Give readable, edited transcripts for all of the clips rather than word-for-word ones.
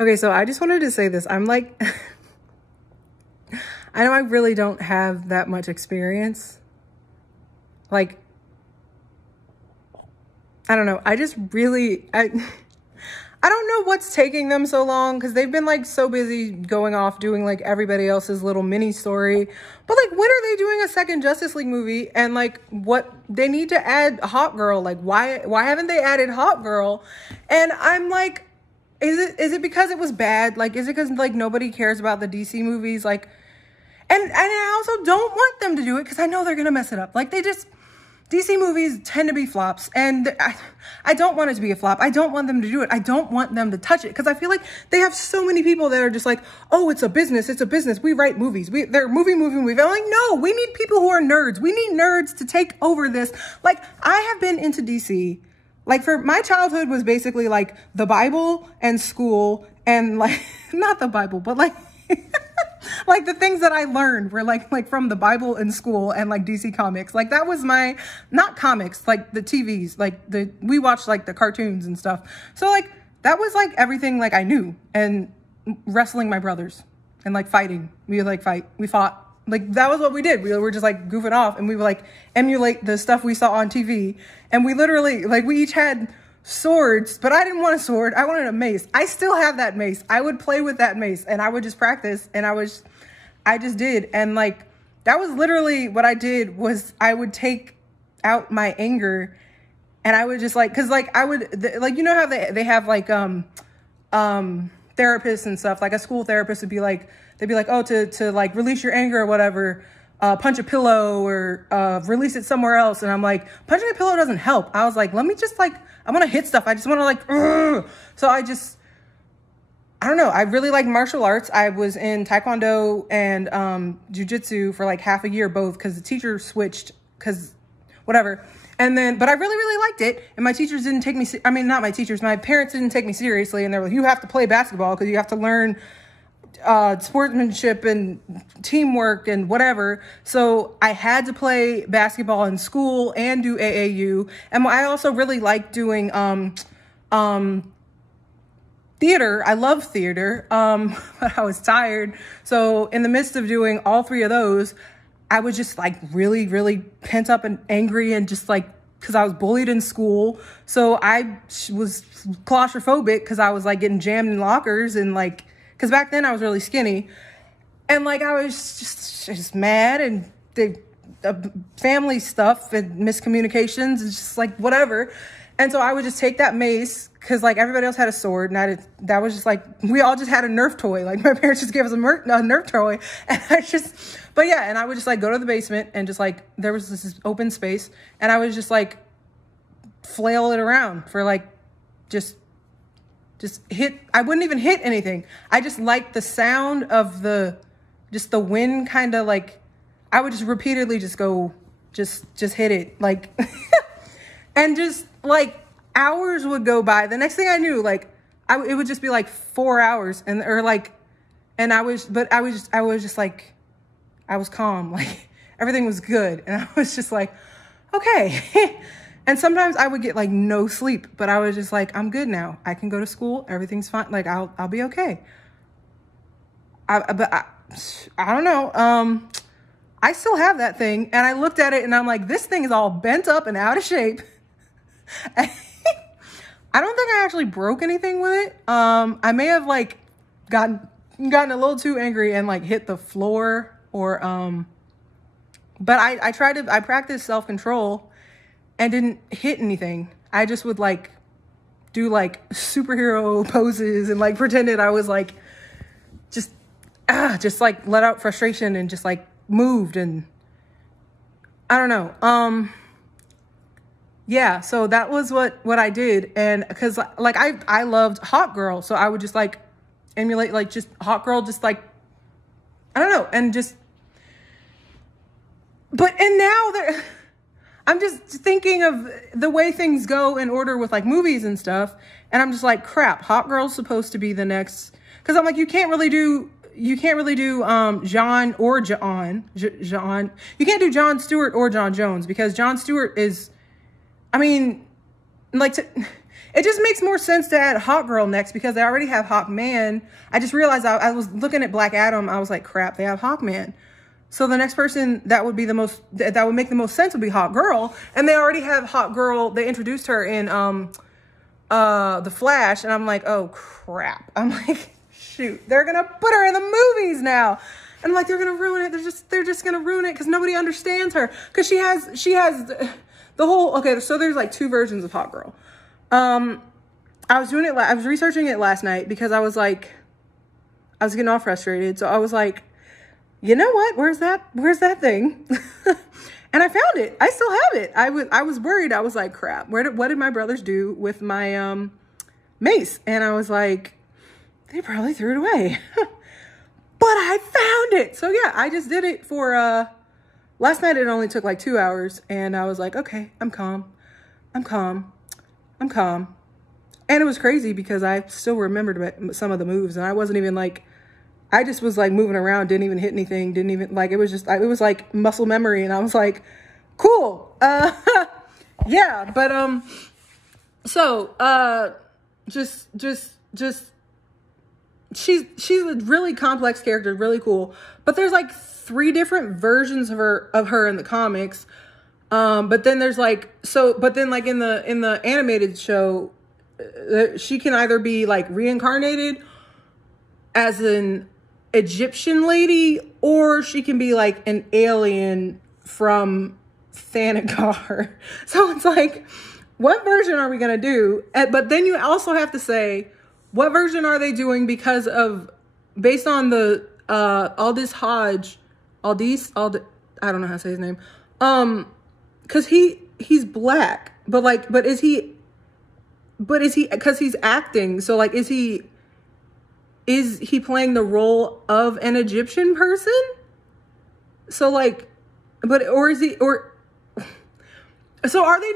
Okay, so I just wanted to say this. I'm like, I know I really don't have that much experience. Like, I don't know. I just really, I don't know what's taking them so long, because they've been like so busy going off doing like everybody else's little mini story. But like, when are they doing a second Justice League movie? And like, what they need to add Hawkgirl? Like, why haven't they added Hawkgirl? And I'm like, is it because it was bad? Like, is it because like nobody cares about the DC movies? Like, and I also don't want them to do it because I know they're gonna mess it up. Like, DC movies tend to be flops, and I don't want it to be a flop. I don't want them to do it. I don't want them to touch it, because I feel like they have so many people that are just like, oh, it's a business. It's a business. We write movies. They're movie. I'm like, no, we need people who are nerds. We need nerds to take over this. Like, I have been into DC. Like, for my childhood was basically like the Bible and school, and like, not the Bible, but like, like the things that I learned were like from the Bible and school and like DC Comics. Like, that was my, not comics, like the TVs, like we watched like the cartoons and stuff. So like, that was like everything like I knew, and wrestling my brothers and like fighting. We would like fight. We fought. Like, that was what we did. We were just like goofing off, and we would like emulate the stuff we saw on TV. And we literally, like, we each had swords, but I didn't want a sword. I wanted a mace. I still have that mace. I would play with that mace, and I would just practice, and I just did. And like, that was literally what I did, was I would take out my anger, and I would just like, cause like I would, like, you know how they have like, therapists and stuff, like a school therapist would be like, they'd be like, oh, to like release your anger or whatever, punch a pillow or release it somewhere else. And I'm like, punching a pillow doesn't help. I was like, let me just like, I want to hit stuff. I just want to like, ugh. So I don't know. I really like martial arts. I was in Taekwondo and jujitsu for like half a year, both, because the teacher switched, because whatever. And then, but I really, really liked it. And my teachers didn't take me, not my teachers, my parents didn't take me seriously. And they were like, you have to play basketball because you have to learn sportsmanship and teamwork and whatever. So I had to play basketball in school and do AAU. And I also really liked doing theater. I love theater, but I was tired. So in the midst of doing all three of those, I was just like really, really pent up and angry, and just like, because I was bullied in school. So I was claustrophobic because I was like getting jammed in lockers, and like, because back then I was really skinny, and like I was just mad, and the family stuff and miscommunications and just like whatever. And so I would just take that mace, because like everybody else had a sword, and that was just like, we all just had a Nerf toy. Like, my parents just gave us a Nerf toy, and but yeah, and I would just like go to the basement, and just like, there was this open space, and I would just like flail it around for like, just hit. I wouldn't even hit anything. I just liked the sound of the wind, kind of like, I would just repeatedly just go, just hit it, like, and just like hours would go by. The next thing I knew, like, it would just be like 4 hours, and I was just like, I was calm, like everything was good, and I was just like, okay. And sometimes I would get like no sleep, but I was just like, I'm good now. I can go to school. Everything's fine. Like, I'll be okay. But I don't know. I still have that thing, and I looked at it, and I'm like, this thing is all bent up and out of shape. I don't think I actually broke anything with it. I may have like gotten a little too angry and like hit the floor, or but I practiced self-control and didn't hit anything. I just would like do like superhero poses and like pretended I was like just like let out frustration and just like moved, and I don't know. Yeah, so that was what I did. And because like I loved Hawkgirl, so I would just like emulate like just Hawkgirl, just like, I don't know, and just, and now I'm just thinking of the way things go in order with like movies and stuff, and I'm just like, crap, Hawkgirl's supposed to be the next, because I'm like, you can't really do John or John. You can't do Jon Stewart or Jon Jones, because Jon Stewart is, I mean, like, it just makes more sense to add Hawkgirl next because they already have Hawkman. I just realized I was looking at Black Adam. I was like, crap, they have Hawkman. So the next person that would be the most, that would make the most sense would be Hawkgirl. And they already have Hawkgirl. They introduced her in The Flash. And I'm like, oh crap. I'm like, shoot, they're going to put her in the movies now. And I'm like, they're going to ruin it. They're just going to ruin it because nobody understands her. Because she has the whole, okay, so there's like 2 versions of Hawkgirl. I was researching it last night because I was getting all frustrated. So I was like, you know what? Where's that thing? And I found it. I still have it. I was worried. I was like, crap. What did my brothers do with my mace? And I was like, they probably threw it away. But I found it. So yeah, I just did it for last night. It only took like 2 hours, and I was like, okay, I'm calm. And it was crazy because I still remembered some of the moves, and I wasn't even like, I just was like moving around, didn't even hit anything, didn't even like, it was just, it was like muscle memory. And I was like, cool. Yeah. But, she's a really complex character, really cool, but there's like 3 different versions of her in the comics. But then there's like, but then like in the animated show, she can either be like reincarnated as an Egyptian lady, or she can be like an alien from Thanagar. So it's like, what version are we going to do? But then you also have to say, what version are they doing based on the, Aldis Hodge, I don't know how to say his name. Cause he's black, but is he, cause he's acting. So like, is he playing the role of an Egyptian person? So like, so are they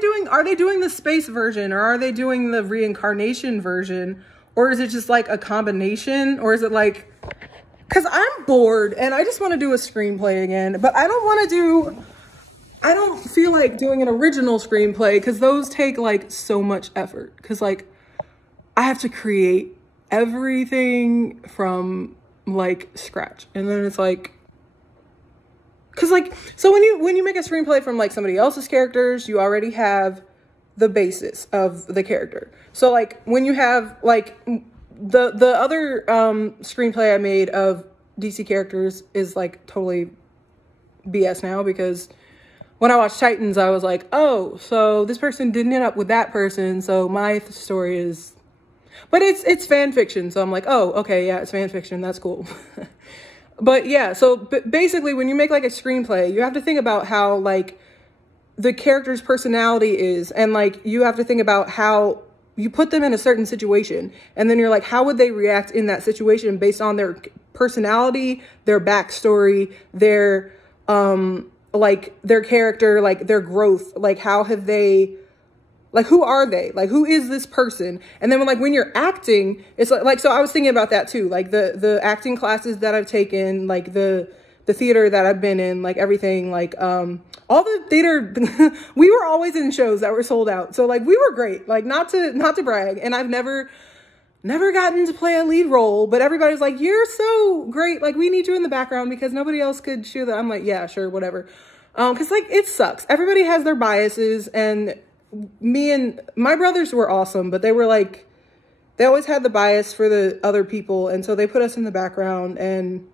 doing the space version, or are they doing the reincarnation version? Or is it just like a combination? Or is it like, cause I'm bored and I just want to do a screenplay again, but I don't feel like doing an original screenplay because those take like so much effort. Cause like I have to create everything from like scratch. And then it's like, cause like, so when you make a screenplay from like somebody else's characters, you already have the basis of the character. So like when you have like the other screenplay I made of DC characters is like totally BS now, because when I watched Titans, I was like, oh, so this person didn't end up with that person. So my story is, but it's fan fiction. So I'm like, oh, okay. Yeah, it's fan fiction. That's cool. But yeah, so basically when you make like a screenplay, you have to think about how like the character's personality is, and like you have to think about how you put them in a certain situation, and then you're like, how would they react in that situation based on their personality, their backstory, their like their character, like their growth, like how have they, like who are they, like who is this person? And then when you're acting, it's like so I was thinking about that too, like the acting classes that I've taken, like the theater that I've been in, like everything, like all the theater we were always in shows that were sold out, so like we were great, like not to brag, and I've never gotten to play a lead role, but everybody's like, you're so great, like we need you in the background because nobody else could shoot that. I'm like, yeah, sure, whatever. Because like it sucks, everybody has their biases, and me and my brothers were awesome, but they were like, they always had the bias for the other people, and so they put us in the background. And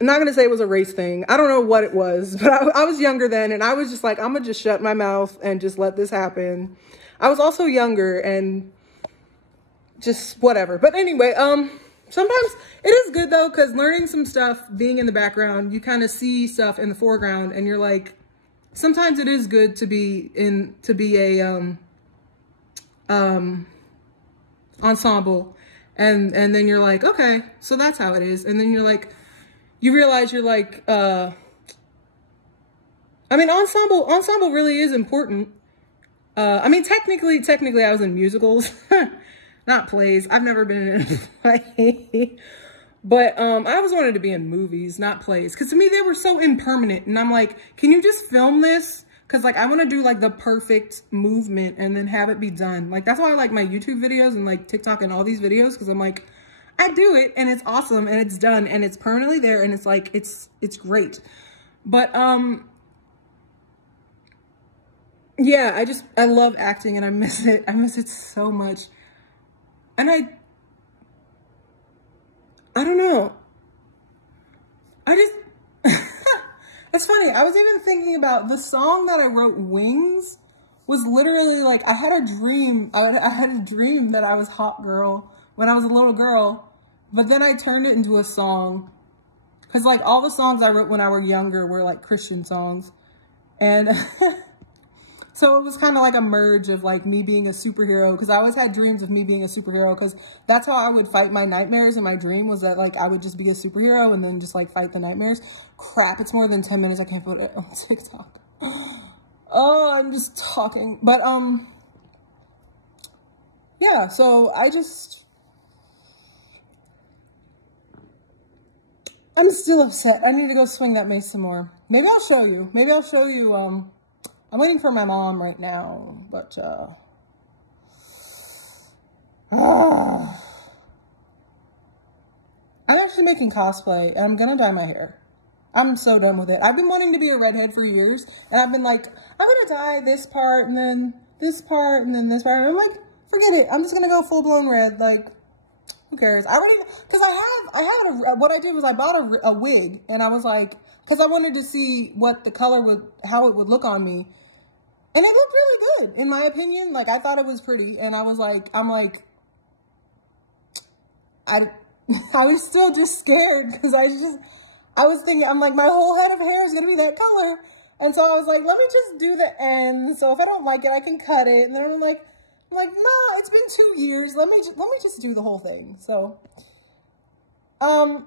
I'm not going to say it was a race thing. I don't know what it was, but I was younger then, and I was just like, I'm going to just shut my mouth and just let this happen. I was also younger and just whatever. But anyway, sometimes it is good though, because learning some stuff, being in the background, you kind of see stuff in the foreground, and you're like, sometimes it is good to be a ensemble, and then you're like, okay, so that's how it is. And then you're like, you realize you're like, I mean, ensemble really is important. I mean, technically I was in musicals, not plays. I've never been in a play, but I always wanted to be in movies, not plays, because to me they were so impermanent. And I'm like, can you just film this? Cause like I want to do like the perfect movement and then have it be done. Like that's why I like my YouTube videos and like TikTok and all these videos. Cause I'm like, I do it and it's awesome and it's done and it's permanently there and it's like, it's great. But, yeah, I love acting and I miss it. I miss it so much. And I don't know. It's funny. I was even thinking about the song that I wrote, Wings, was literally like, I had a dream. I had a dream that I was Hawkgirl when I was a little girl, but then I turned it into a song. Cause like all the songs I wrote when I was younger were like Christian songs. And so it was kind of like a merge of like me being a superhero. Cause I always had dreams of me being a superhero. Cause that's how I would fight my nightmares in my dream, was that like I would just be a superhero and then just like fight the nightmares. Crap, it's more than 10 minutes. I can't put it on TikTok. Oh, I'm just talking. But yeah, so I'm still upset. I need to go swing that mace some more. Maybe I'll show you. Maybe I'll show you. I'm waiting for my mom right now, but I'm actually making cosplay and I'm gonna dye my hair. I'm so done with it. I've been wanting to be a redhead for years and I've been like, I'm gonna dye this part and then this part and then this part. And I'm like, forget it. I'm just gonna go full blown red. Like, who cares? I don't even, cause what I did was I bought a wig and I was like, cause I wanted to see what the color how it would look on me. And it looked really good, in my opinion. Like, I thought it was pretty. And I was like, I was still just scared because I was thinking, I'm like, my whole head of hair is going to be that color. And so I was like, let me just do the ends. So if I don't like it, I can cut it. And then I'm like, no, it's been 2 years. Let me just do the whole thing. So, I don't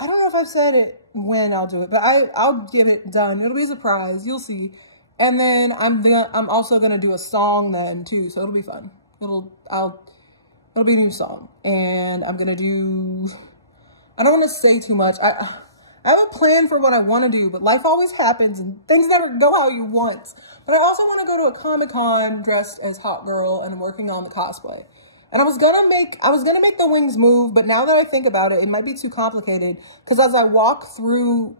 know if I've said it when I'll do it, but I'll get it done. It'll be a surprise. You'll see. And then I'm also gonna do a song then too, so it'll be fun. It'll be a new song, and I'm gonna do. I don't want to say too much. I have a plan for what I want to do, but life always happens and things never go how you want. But I also want to go to a Comic-Con dressed as Hawkgirl and working on the cosplay. And I was gonna make the wings move, but now that I think about it, it might be too complicated because as I walk through.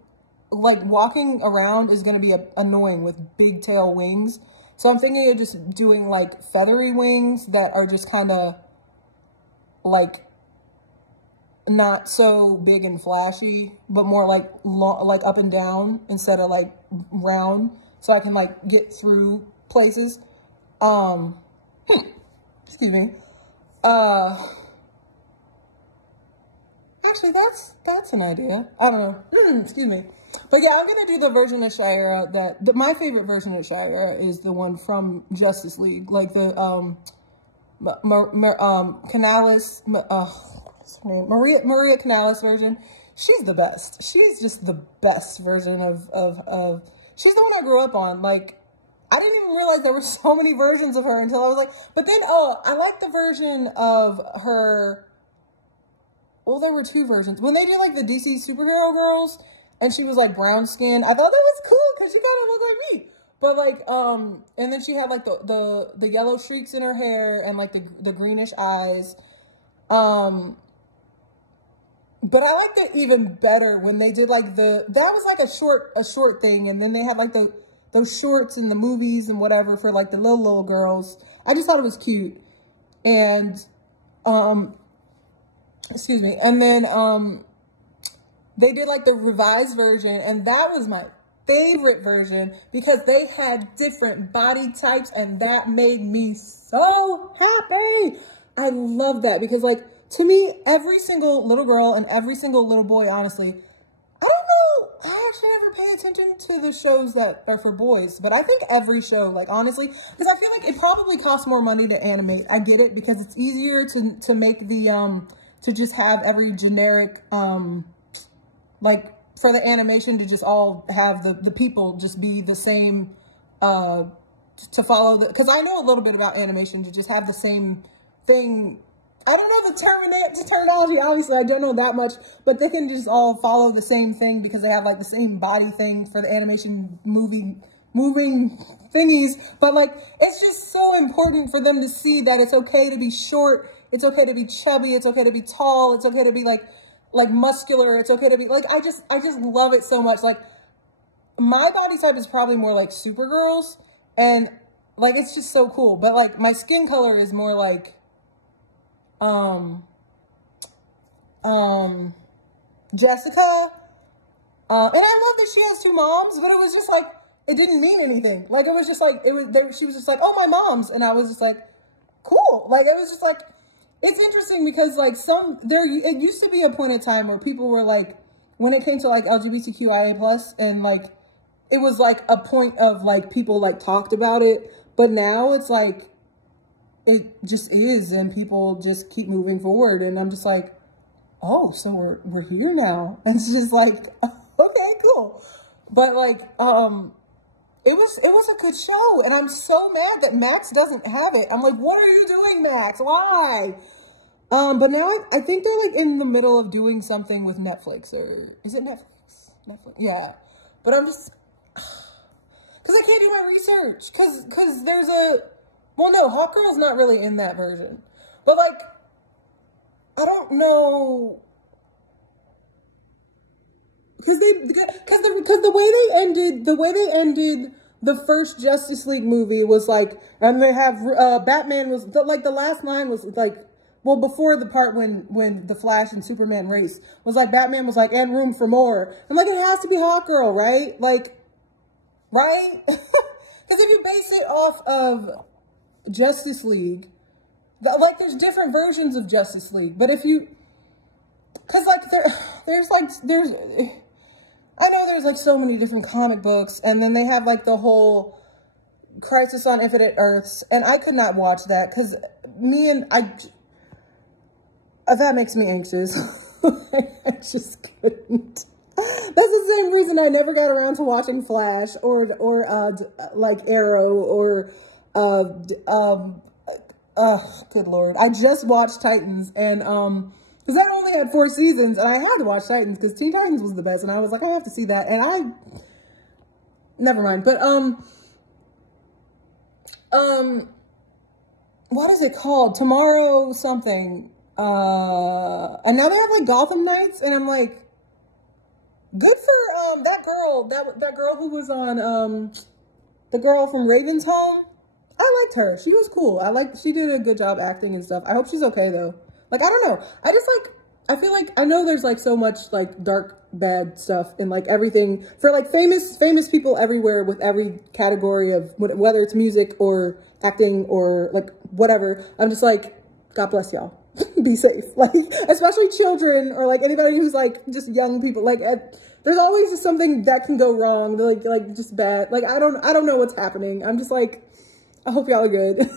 Like, walking around is going to be annoying with big tail wings. So I'm thinking of just doing, like, feathery wings that are just kind of, like, not so big and flashy, but more, like, like up and down instead of, like, round. So I can, like, get through places. Excuse me. Actually, that's an idea. I don't know. Excuse me. But yeah, I'm gonna do the version of Shira my favorite version of Shira is the one from Justice League, like the Canales, what's her name? Maria Canales version. She's the best. She's just the best version of she's the one I grew up on. Like, I didn't even realize there were so many versions of her until I was like, but then I like the version of her. Well, there were 2 versions when they did like the DC superhero girls. And she was like brown skin. I thought that was cool because she kind of looked like me. But like, and then she had like the yellow streaks in her hair and like the greenish eyes. But I liked it even better when they did like that was like a short thing. And then they had like those shorts in the movies and whatever for like the little girls. I just thought it was cute. And, excuse me. And then, they did like the revised version, and that was my favorite version because they had different body types, and that made me so happy. I love that because, like, to me, every single little girl and every single little boy, honestly, I don't know. I actually never pay attention to the shows that are for boys, but I think every show, like, honestly, because I feel like it probably costs more money to animate. I get it because it's easier to make the, to just have every generic, like, for the animation to just all have the people just be the same, to follow because I know a little bit about animation, to just have the same thing. I don't know the terminology, obviously, I don't know that much, but they can just all follow the same thing because they have, like, the same body thing for the animation movie moving thingies, but like, it's just so important for them to see that it's okay to be short, it's okay to be chubby, it's okay to be tall, it's okay to be like muscular, it's okay to be like, I just love it so much. Like, my body type is probably more like Supergirl's, and like, it's just so cool. But like, my skin color is more like Jessica, and I love that she has two moms, but it was just like, it didn't mean anything. Like, it was just like, she was just like, oh, my mom's, and I was just like, cool. Like, it was just like, it's interesting because like it used to be a point in time where people were like, when it came to like LGBTQIA+, and like, it was like a point of like, people like talked about it, but now it's like, it just is, and people just keep moving forward, and I'm just like, oh, so we're here now, and it's just like, okay, cool. But like, it was a good show, and I'm so mad that Max doesn't have it. I'm like, what are you doing, Max? Why? But now I think they're like in the middle of doing something with Netflix, or is it Netflix? Netflix, yeah. But I'm just, because I can't do my research, because there's well, no, Hawkgirl's not really in that version, but like, I don't know, because the way they ended the first Justice League movie was like, and they have Batman was like, the last line was like, well, before the part when the Flash and Superman race was like, Batman was like, and room for more. I'm like, it has to be Hawkgirl, right? Like, right? Because if you base it off of Justice League, like, there's different versions of Justice League, but if you, because like there's I know there's like so many different comic books, and then they have like the whole Crisis on Infinite Earths, and I could not watch that because that makes me anxious. I just couldn't. That's the same reason I never got around to watching Flash or like Arrow or good Lord. I just watched Titans, and because that only had 4 seasons, and I had to watch Titans because Teen Titans was the best, and I was like, I have to see that, and never mind. But what is it called? Tomorrow something. And now they have like Gotham Knights, and I'm like, good for that girl who was on the girl from Raven's Home. I liked her. She was cool. She did a good job acting and stuff. I hope she's okay though. Like, I don't know. I feel like, I know there's like so much like dark, bad stuff and like everything for like famous people everywhere with every category of whether it's music or acting or like whatever. I'm just like, God bless y'all. Be safe. Like, especially children or like anybody who's like just young people. Like, there's always just something that can go wrong. Like just bad. Like, I don't know what's happening. I'm just like, I hope y'all are good.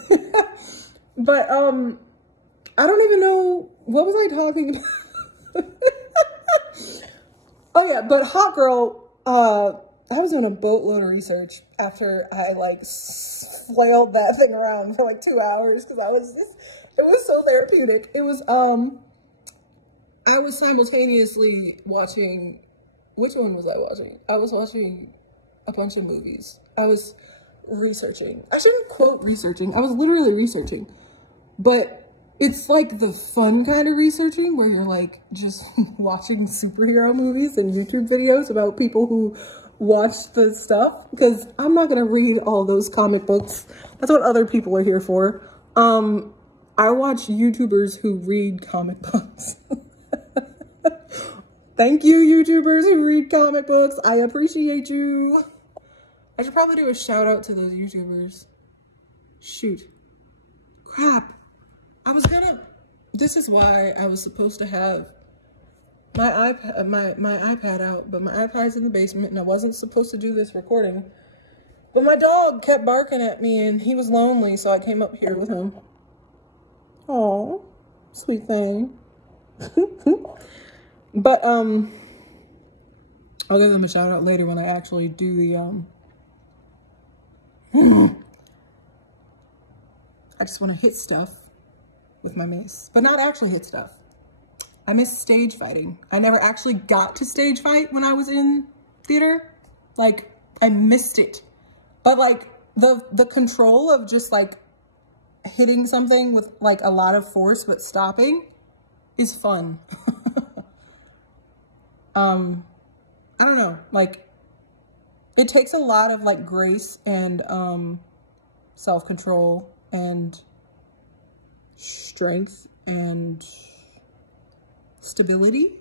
But, I don't even know, what was I talking about? Oh yeah, but Hawkgirl, I was doing a boatload of research after I like flailed that thing around for like 2 hours because it was so therapeutic. It was, I was simultaneously watching, which one was I watching? I was watching a bunch of movies. I was researching. I shouldn't quote researching. I was literally researching, but it's like the fun kind of researching where you're like just watching superhero movies and YouTube videos about people who watch the stuff, because I'm not going to read all those comic books. That's what other people are here for. I watch YouTubers who read comic books. Thank you, YouTubers who read comic books. I appreciate you. I should probably do a shout out to those YouTubers. Shoot. Crap. This is why I was supposed to have my iPad out, but my iPad's in the basement and I wasn't supposed to do this recording. But my dog kept barking at me and he was lonely, so I came up here with him. Oh, sweet thing. But, I'll give them a shout out later when I actually do the, I just want to hit stuff with my mace, but not actually hit stuff. I miss stage fighting. I never actually got to stage fight when I was in theater. Like, I missed it. But like the control of just like hitting something with like a lot of force but stopping is fun. I don't know, like it takes a lot of like grace and self-control and strength and stability.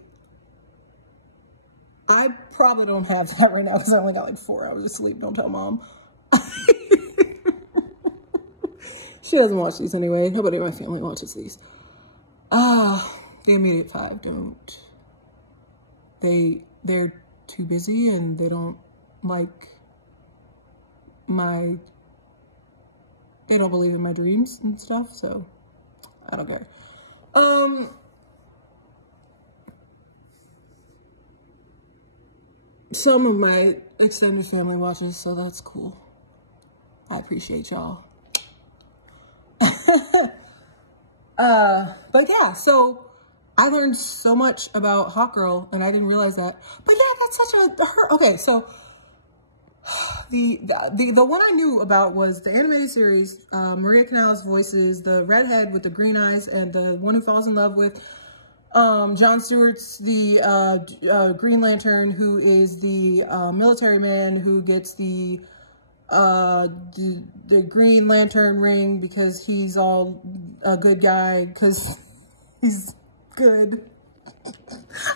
I probably don't have that right now because I only got like 4 hours of sleep. Don't tell mom. She doesn't watch these anyway. Nobody in my family watches these. The immediate 5 don't. They're too busy and they don't like they don't believe in my dreams and stuff, so I don't care. Some of my extended family watches, so that's cool. I appreciate y'all. But yeah, so I learned so much about Hawkgirl and I didn't realize that. But yeah, that's such a okay, so the one I knew about was the animated series, Maria Kanell's voices, the redhead with the green eyes, and the one who falls in love with Jon Stewart's the Green Lantern, who is the military man who gets the Green Lantern ring because he's all a good guy because he's good. I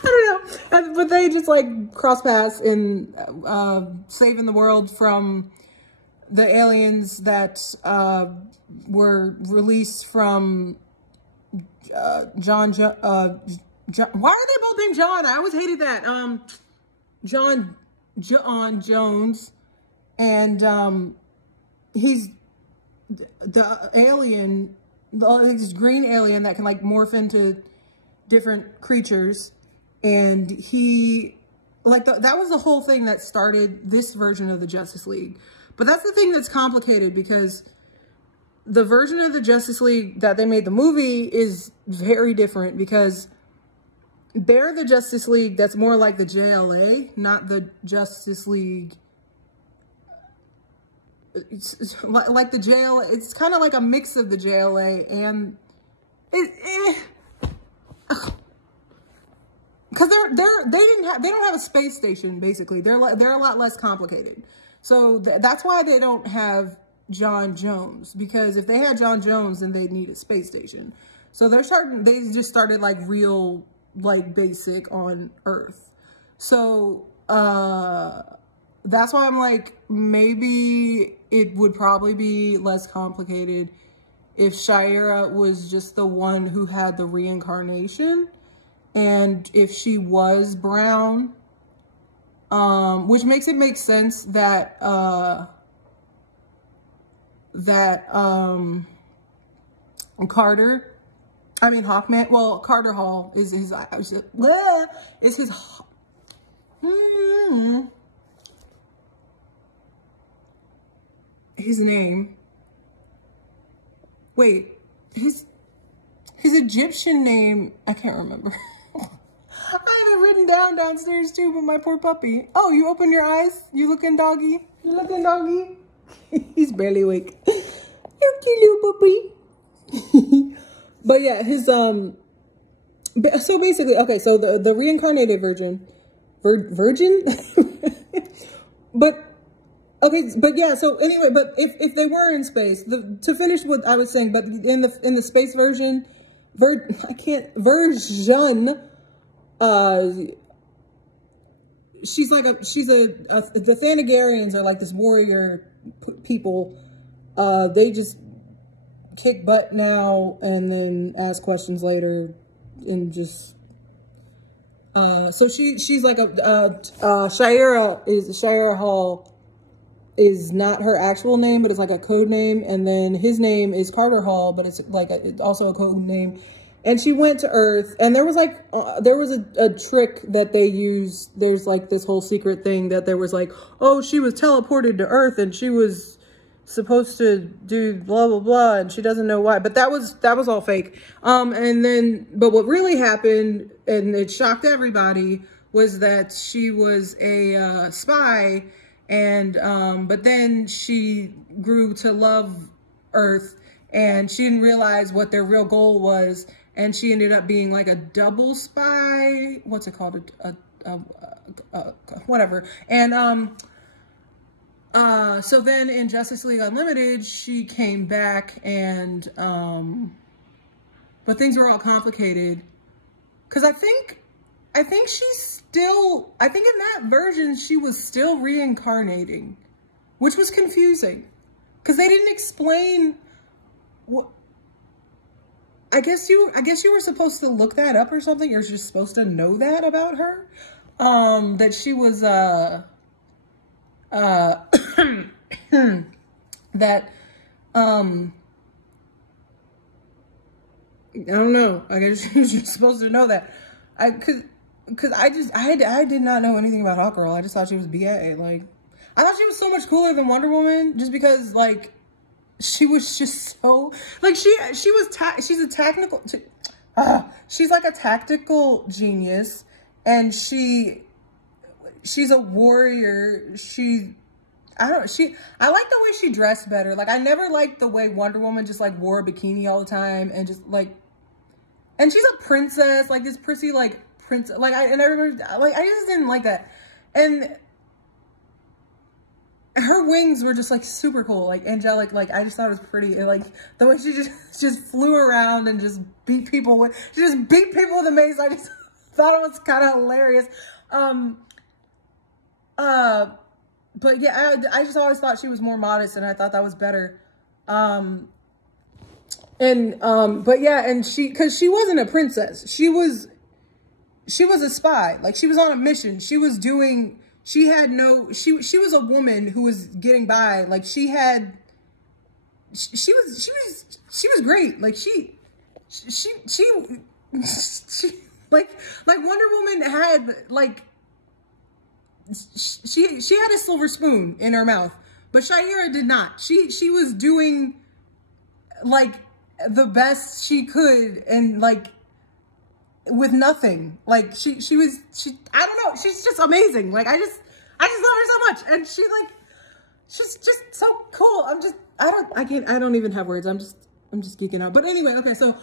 don't know, but they just like cross paths in saving the world from the aliens that were released from John. Why are they both named John? I always hated that. John Jones, and he's the alien, this green alien that can like morph into different creatures, and he like that was the whole thing that started this version of the Justice League. But that's the thing that's complicated, because the version of the Justice League that they made the movie is very different, because they're the Justice League that's more like the JLA, not the Justice League. It's like the JLA. It's kind of like a mix of the JLA and because they don't have a space station, basically. They're a lot less complicated. So that's why they don't have John Jones, because if they had John Jones, then they'd need a space station. So they just started like real, like basic on Earth. So that's why I'm like, maybe it would probably be less complicated if Shira was just the one who had the reincarnation, and if she was brown, which makes it make sense that Hawkman, well, Carter Hall is his his name. Wait, his Egyptian name, I can't remember. I have it written downstairs too, but my poor puppy. Oh, you open your eyes? You looking doggy? You looking doggy? He's barely awake. You cute little puppy. But yeah, his so basically, okay, so the reincarnated virgin, but okay, but yeah, so anyway, but if they were in space, to finish what I was saying, but in the space version, she's the Thanagarians are like this warrior people. They just kick butt now and then ask questions later, and just so she's like Shira Hall is not her actual name, but it's like a code name, and then his name is Carter Hall, but it's like also a code name. And she went to Earth, and there was like a trick that they used. There's like this whole secret thing that there was like, oh, she was teleported to Earth and she was supposed to do blah blah blah, and she doesn't know why. But that was all fake. And then, but what really happened, and it shocked everybody, was that she was a spy, And, but then she grew to love Earth, and she didn't realize what their real goal was. And she ended up being like a double spy. What's it called? Whatever. And, so then in Justice League Unlimited, she came back and, but things were all complicated. Cause I think she's still, I think in that version, she was still reincarnating, which was confusing. Cause they didn't explain what, I guess you were supposed to look that up or something. You're just supposed to know that about her. That she was, that, I don't know. I guess you're supposed to know that. Cause I did not know anything about Hawkgirl. I just thought she was BA. Like, I thought she was so much cooler than Wonder Woman just because, like, she was just so, like, she's a technical, she's like a tactical genius, and she's a warrior. I like the way she dressed better. Like, I never liked the way Wonder Woman just, like, wore a bikini all the time and just, like, and she's a princess, like, this prissy, like, princess, like, I just didn't like that. And her wings were just, like, super cool, like, angelic. Like, I just thought it was pretty. And, like, the way she just flew around and just beat people with, she just beat people with a mace. I just thought it was kind of hilarious. But yeah, I just always thought she was more modest, and I thought that was better. But yeah, and cause she wasn't a princess. She was a spy. Like, she was on a mission. She was a woman who was getting by. Like, she was great. Like, she like Wonder Woman had, like, she had a silver spoon in her mouth, but Shayera did not. She was doing, like, the best she could, and, like, with nothing. Like, I don't know, she's just amazing. Like, I just love her so much, and she's just so cool. I don't even have words. I'm just geeking out. But anyway, okay, so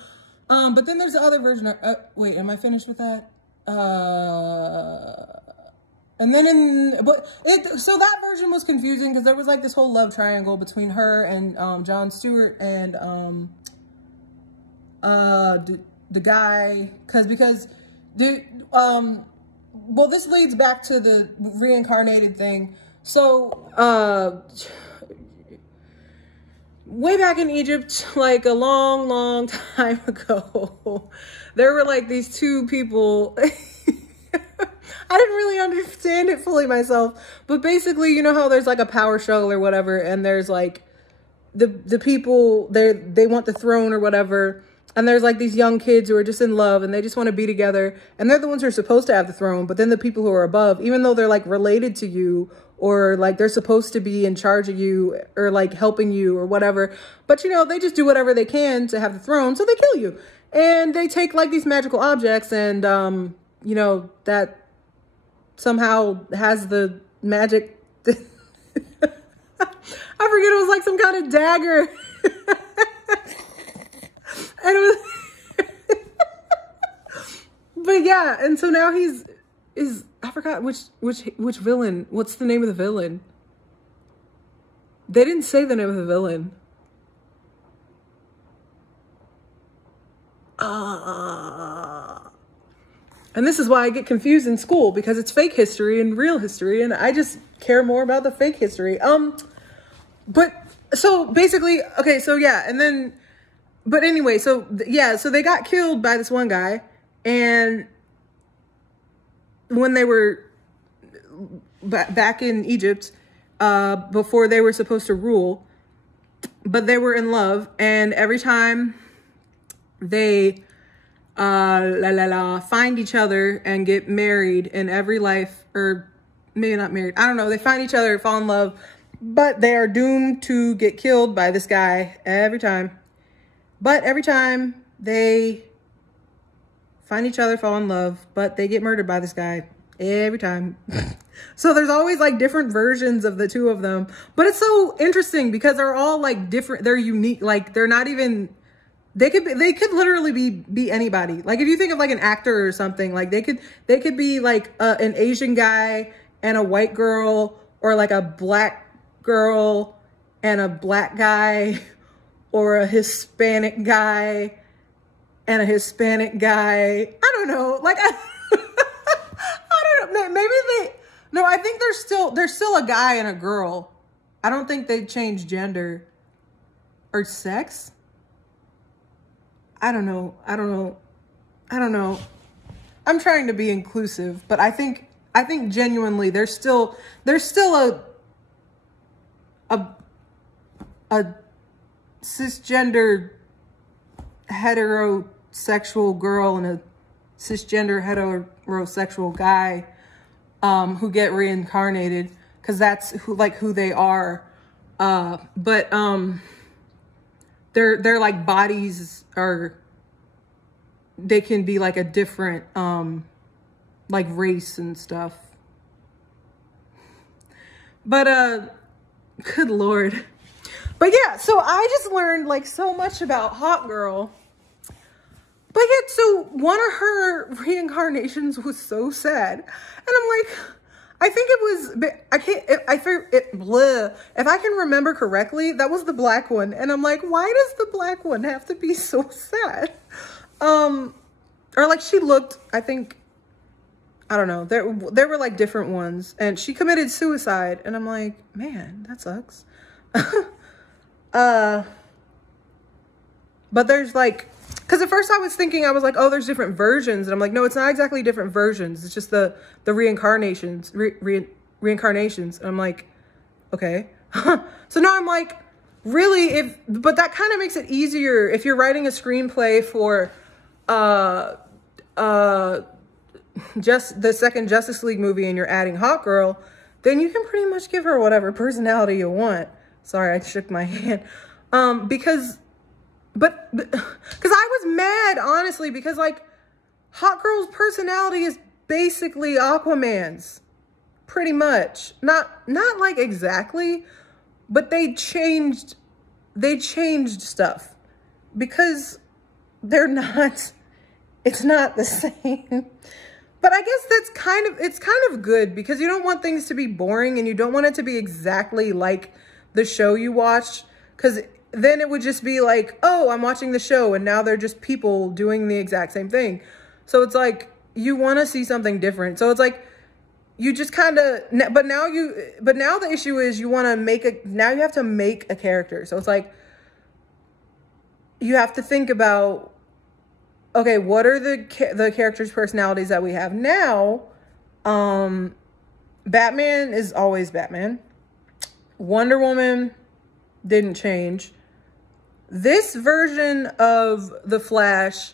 but then there's the other version of, wait, am I finished with that? And then so that version was confusing because there was, like, this whole love triangle between her and Jon Stewart and the guy, because well, this leads back to the reincarnated thing. So way back in Egypt, like a long time ago, there were, like, these two people. I didn't really understand it fully myself, but basically, you know how there's, like, a power struggle or whatever, and there's, like, the people, they want the throne or whatever, and there's, like, these young kids who are just in love, and they just want to be together, and they're the ones who are supposed to have the throne. But then the people who are above, even though they're, like, related to you, or, like, they're supposed to be in charge of you, or, like, helping you or whatever, but, you know, they just do whatever they can to have the throne, so they kill you. And they take, like, these magical objects, and you know, that somehow has the magic. I forget, it was like some kind of dagger. And it was but yeah, and so now I forgot which villain. What's the name of the villain? They didn't say the name of the villain. And this is why I get confused in school, because it's fake history and real history, and I just care more about the fake history. But so basically, okay, so yeah, and then, but anyway, so yeah, so they got killed by this one guy, and when they were back in Egypt, before they were supposed to rule, but they were in love, and every time they find each other and get married in every life, or maybe not married, I don't know, they find each other, fall in love, but they are doomed to get killed by this guy every time. But every time they find each other, fall in love, but they get murdered by this guy every time. So there's always like different versions of the two of them, but it's so interesting because they're all like different. They're unique. Like they're not even, they could literally be anybody. Like if you think of like an actor or something, like they could be like an Asian guy and a white girl, or like a black girl and a black guy, or a Hispanic guy and a Hispanic guy. I don't know. Like I don't know. Maybe no, I think there's still a guy and a girl. I don't think they changed gender or sex. I don't know. I'm trying to be inclusive, but I think genuinely there's still a cisgender heterosexual girl and a cisgender heterosexual guy who get reincarnated, because that's who they are. But their like bodies are, they can be like a different like race and stuff. But good Lord. But yeah, so I just learned like so much about Hawkgirl. But yet, so one of her reincarnations was so sad. And I'm like, I think it was, if I can remember correctly, that was the black one. And I'm like, why does the black one have to be so sad? Or like she looked, I think, I don't know. There were like different ones, and she committed suicide. And I'm like, man, that sucks. But there's like, because at first I was thinking, I was like, oh, there's different versions. And I'm like, no, it's not exactly different versions. It's just the reincarnations, reincarnations. And I'm like, okay. So now I'm like, really, but that kind of makes it easier if you're writing a screenplay for just the second Justice League movie and you're adding Hawkgirl, then you can pretty much give her whatever personality you want. Sorry, I shook my hand. Because I was mad, honestly, because like Hawkgirl's personality is basically Aquaman's, pretty much. Not like exactly, but they changed stuff because it's not the same. But I guess it's kind of good, because you don't want things to be boring and you don't want it to be exactly like the show you watched, because then it would just be like, oh, I'm watching the show and now they're just people doing the exact same thing. So it's like, you want to see something different. So it's like, you just kind of, but now the issue is you want to now you have to make a character. So it's like, you have to think about, okay, what are the characters' personalities that we have now? Batman is always Batman. Wonder Woman didn't change. This version of the Flash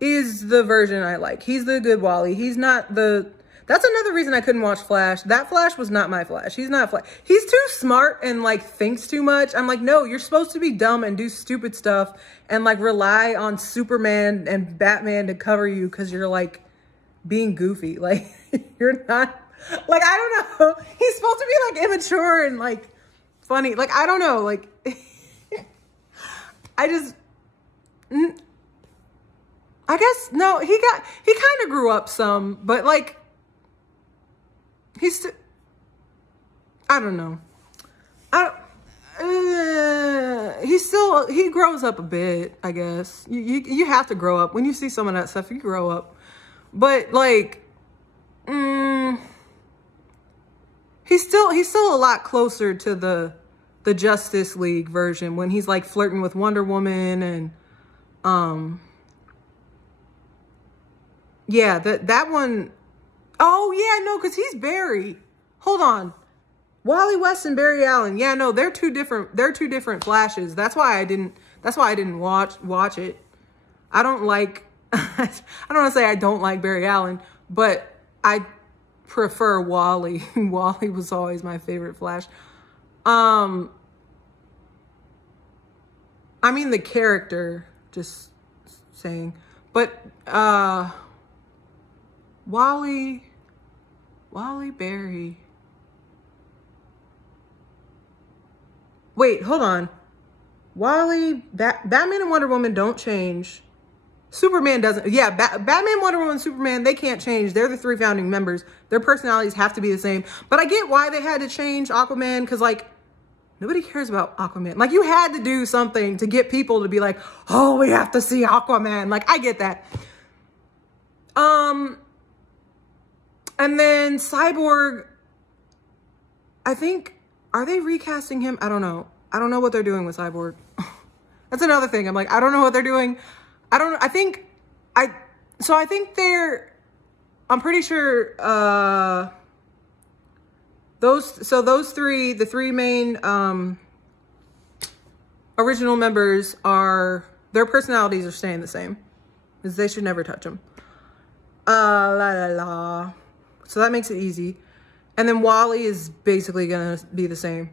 is the version I like. He's the good Wally. He's not that's another reason I couldn't watch Flash. That Flash was not my Flash. He's not Flash. He's too smart and like thinks too much. I'm like, no, you're supposed to be dumb and do stupid stuff and like rely on Superman and Batman to cover you because you're like being goofy. Like you're not, like, I don't know. He's supposed to be like immature and like funny. Like, I don't know. Like, I guess, no, he kind of grew up some, but like, I don't know. He grows up a bit, I guess. You have to grow up. When you see some of that stuff, you grow up. But like, he's still a lot closer to the Justice League version when he's like flirting with Wonder Woman and yeah, that one. Oh yeah, no, because he's Barry. Hold on. Wally West and Barry Allen. Yeah, no, they're two different Flashes. That's why I didn't watch it. I don't like I don't want to say I don't like Barry Allen, but I prefer Wally. Wally was always my favorite Flash. I mean the character, just saying. But Wally, Wally Berry. Wait, hold on. Batman and Wonder Woman don't change. Superman doesn't. Yeah, Batman, Wonder Woman, Superman, they can't change. They're the 3 founding members. Their personalities have to be the same. But I get why they had to change Aquaman, because, like, nobody cares about Aquaman. Like, you had to do something to get people to be like, oh, we have to see Aquaman. Like, I get that. And then Cyborg, I think, are they recasting him? I don't know. I don't know what they're doing with Cyborg. That's another thing. I'm like, I don't know what they're doing. I don't know. I think I'm pretty sure, those three, the 3 main, original members their personalities are staying the same. Because they should never touch them. So that makes it easy. And then Wally is basically gonna be the same.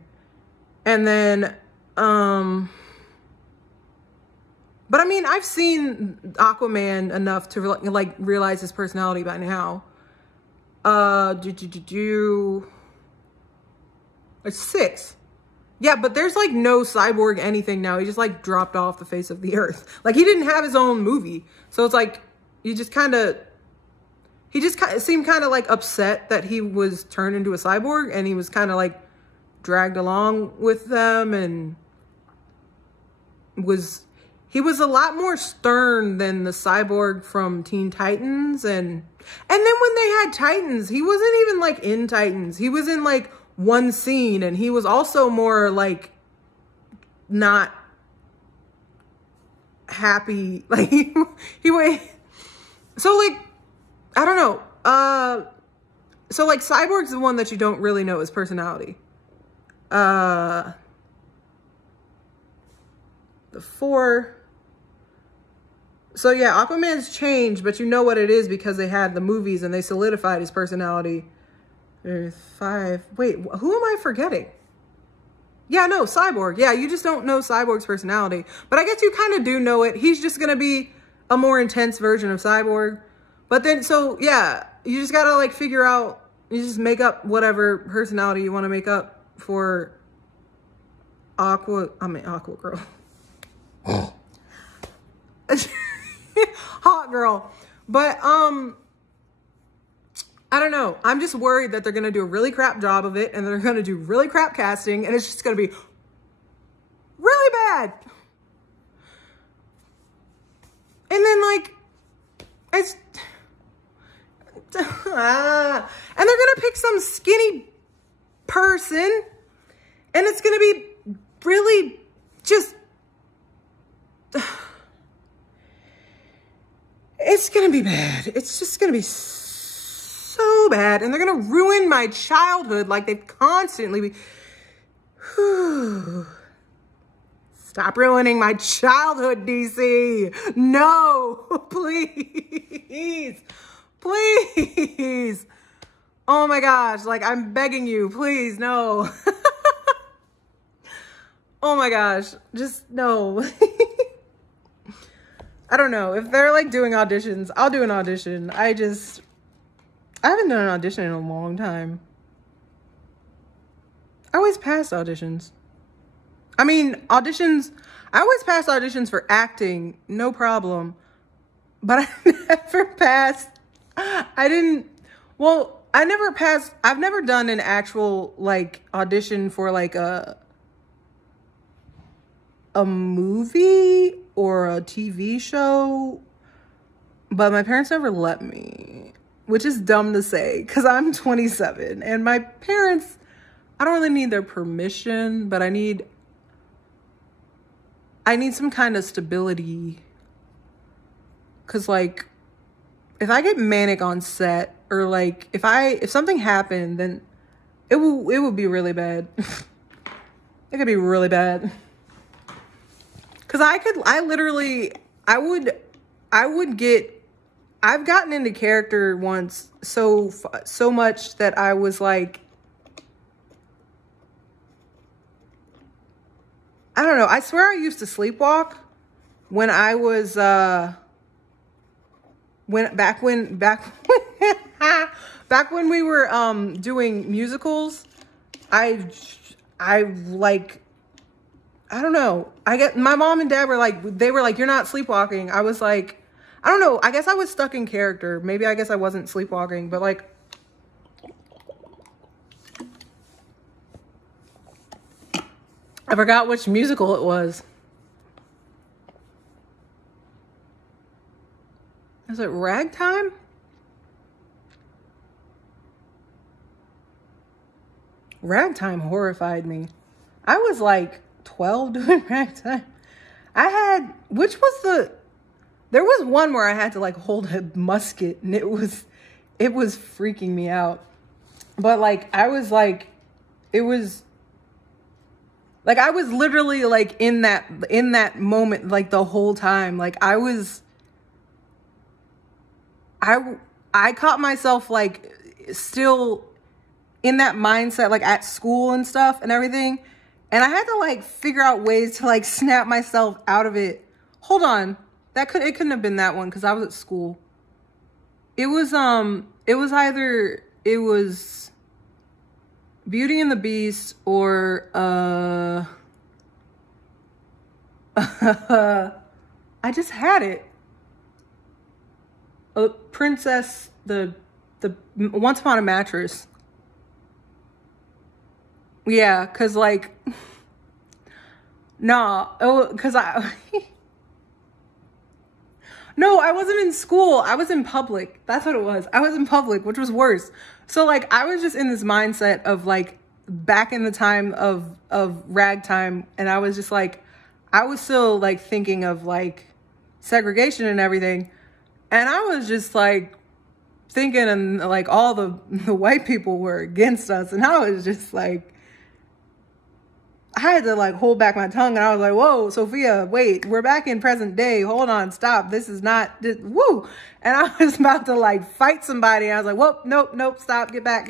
And then, but I mean, I've seen Aquaman enough to like realize his personality by now. It's 6. Yeah, but there's like no Cyborg anything now. He just like dropped off the face of the earth. Like he didn't have his own movie. So it's like, he just kind of seemed kind of like upset that he was turned into a cyborg, and he was kind of like dragged along with them, and he was a lot more stern than the Cyborg from Teen Titans. And then when they had Titans, he wasn't even like in Titans. He was in like one scene, and he was also more like not happy. Like he went, so like, I don't know. So like Cyborg's the one that you don't really know his personality. The 4. So yeah, Aquaman's changed, but you know what it is because they had the movies and they solidified his personality. There's 5. Wait, who am I forgetting? Yeah, no, Cyborg. Yeah, you just don't know Cyborg's personality. But I guess you kind of do know it. He's just going to be a more intense version of Cyborg. But then, so yeah, you just got to like figure out, you just make up whatever personality you want to make up for Hawkgirl. Hawkgirl. But, I don't know. I'm just worried that they're going to do a really crap job of it, and they're going to do really crap casting, and it's just going to be really bad. And then like, it's, and they're gonna pick some skinny person, and it's gonna be really just, it's gonna be bad. It's just gonna be so bad, and they're gonna ruin my childhood like they've constantly Stop ruining my childhood, DC. No, please. Please. Oh my gosh, like I'm begging you, please, no. Oh my gosh, just no. I don't know. If they're like doing auditions, I'll do an audition. I haven't done an audition in a long time. I always pass auditions. I mean, auditions, I always pass auditions for acting, no problem. But I never passed. I've never done an actual like audition for like a movie or a TV show, but my parents never let me, which is dumb to say because I'm 27 and my parents, I don't really need their permission, but I need some kind of stability. Cause like, if I get manic on set or like, if something happened, then it would be really bad. It could be really bad. Cause I've gotten into character once so much that I was like, I don't know. I swear I used to sleepwalk when I was, back when Back when we were doing musicals, I like, I don't know. My mom and dad were like, they were like, you're not sleepwalking. I was like, I don't know. I guess I was stuck in character. Maybe I guess I wasn't sleepwalking, but like, I forgot which musical it was. Is it Ragtime? Ragtime horrified me. I was like 12 doing Ragtime. There was one where I had to like hold a musket, and it was freaking me out. But like, I was literally like in that moment, like the whole time. Like I caught myself like still in that mindset, like at school and stuff and everything. And I had to like figure out ways to like snap myself out of it. Hold on. It couldn't have been that one because I was at school. It was either Beauty and the Beast or I just had it. Princess, the Once Upon a Mattress. Yeah, cause like, nah, cause no, I wasn't in school. I was in public. That's what it was. I was in public, which was worse. So like, I was just in this mindset of like back in the time of ragtime, and I was just like, I was still like thinking of like segregation and everything, and I was just like thinking, and like all the white people were against us, and I was just like, I had to like hold back my tongue, and I was like, whoa, Sophia, wait, we're back in present day. Hold on, stop. This is not this, woo. And I was about to like fight somebody. I was like, whoop, nope, stop, get back.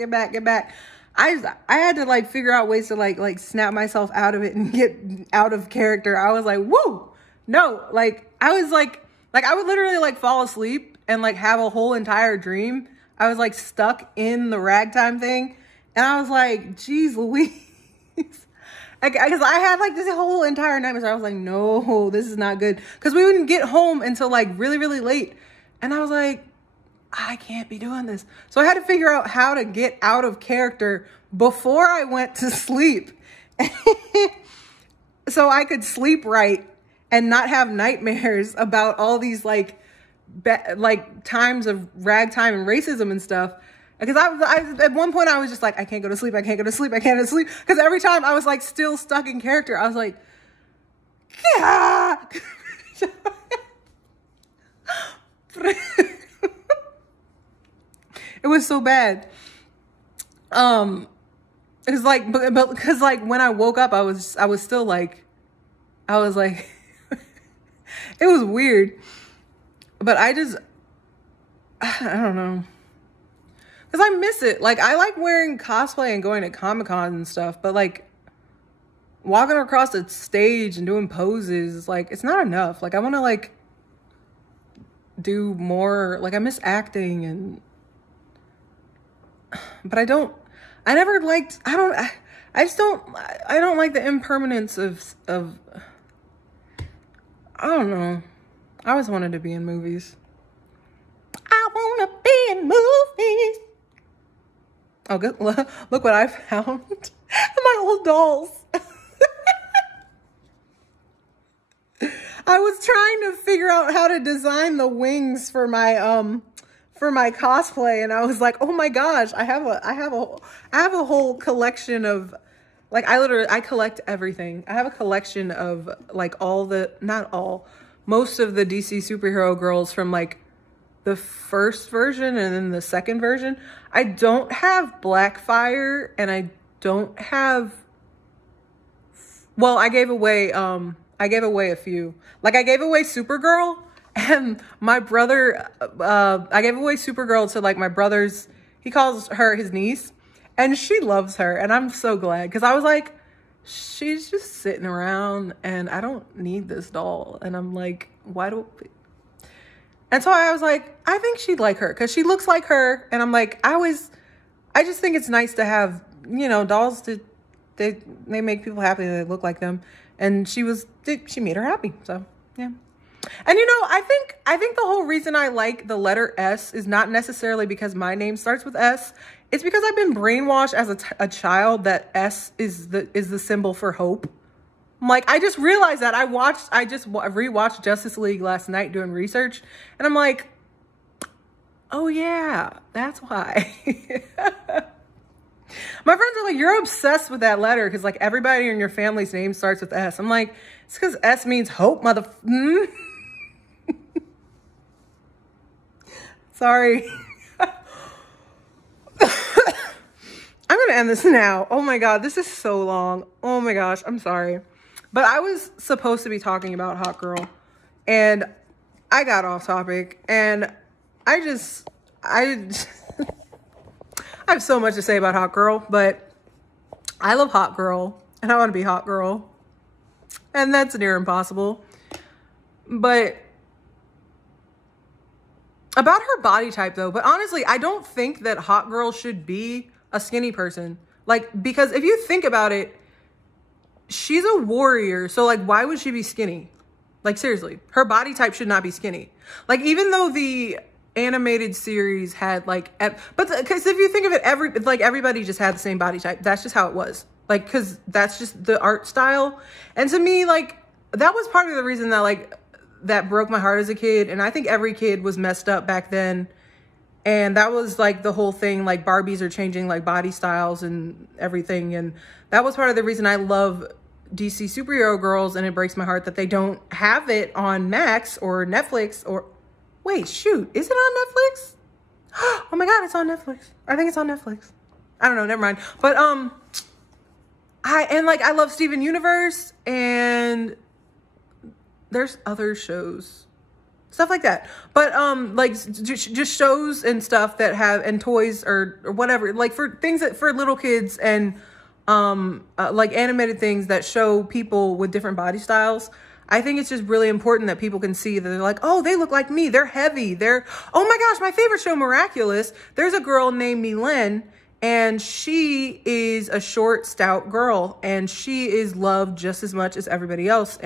I had to like figure out ways to like snap myself out of it and get out of character. I was like, woo, no. Like, I was like I would literally like fall asleep and like have a whole entire dream. I was like stuck in the ragtime thing. And I was like, geez Louise. Because I had like this whole entire nightmare. So I was like, no, this is not good. Because we wouldn't get home until like really, really late. And I was like, I can't be doing this. So I had to figure out how to get out of character before I went to sleep. So I could sleep right and not have nightmares about all these like times of ragtime and racism and stuff. Because I at one point I was just like, I can't go to sleep. Because every time I was like still stuck in character, I was like, yeah. It was so bad. It was like, but because like when I woke up, I was still like, I was like, it was weird. But I don't know. Because I miss it. Like, I like wearing cosplay and going to Comic-Con and stuff, but like walking across the stage and doing poses, like, it's not enough. Like, I want to like do more. Like, I miss acting but I don't like the impermanence of I don't know. I always wanted to be in movies. I want to be in movies. Oh, good. Look what I found. My old dolls. I was trying to figure out how to design the wings for my cosplay, and I was like, oh my gosh, I have a whole collection of like, I collect everything. I have a collection of like most of the DC superhero girls from like the first version and then the second version. I don't have Blackfire, and I don't have, well, I gave away a few. Like, I gave away Supergirl, and my brother, I gave away Supergirl to like my brother's, he calls her his niece, and she loves her, and I'm so glad, because I was like, she's just sitting around and I don't need this doll. And I'm like, and And so I was like, I think she'd like her because she looks like her. And I'm like, I just think it's nice to have, you know, dolls that they make people happy. They look like them. And she made her happy. So, yeah. And, you know, I think the whole reason I like the letter S is not necessarily because my name starts with S. It's because I've been brainwashed as a child that S is the symbol for hope. I'm like, I just realized that I rewatched Justice League last night doing research, and I'm like, oh yeah, that's why. My friends are like, you're obsessed with that letter because like everybody in your family's name starts with S. I'm like, it's because S means hope, Sorry. I'm going to end this now. Oh my God, this is so long. Oh my gosh, I'm sorry. But I was supposed to be talking about Hawkgirl, and I got off topic, and I have so much to say about Hawkgirl, but I love Hawkgirl, and I want to be Hawkgirl, and that's near impossible. But about her body type, though, but honestly, I don't think that Hawkgirl should be a skinny person. Like, because if you think about it, she's a warrior, so like why would she be skinny? Like seriously, her body type should not be skinny. Like even though the animated series had like because if you think of it, everybody just had the same body type. That's just how it was, like, because that's just the art style. And to me, like, that was part of the reason that broke my heart as a kid. And I think every kid was messed up back then, and that was like the whole thing, like Barbies are changing like body styles and everything. And that was part of the reason I love DC superhero girls, and it breaks my heart that they don't have it on Max or Netflix or wait, shoot, is it on Netflix? Oh my God, it's on Netflix. I think it's on Netflix. I don't know, never mind. But I love Steven Universe, and there's other shows, stuff like that. But like just shows and stuff that have, and toys or whatever, like for things that for little kids, and like animated things that show people with different body styles. I think it's just really important that people can see that they're like, oh, they look like me. They're heavy. Oh my gosh, my favorite show, Miraculous. There's a girl named Milen, and she is a short, stout girl, and she is loved just as much as everybody else.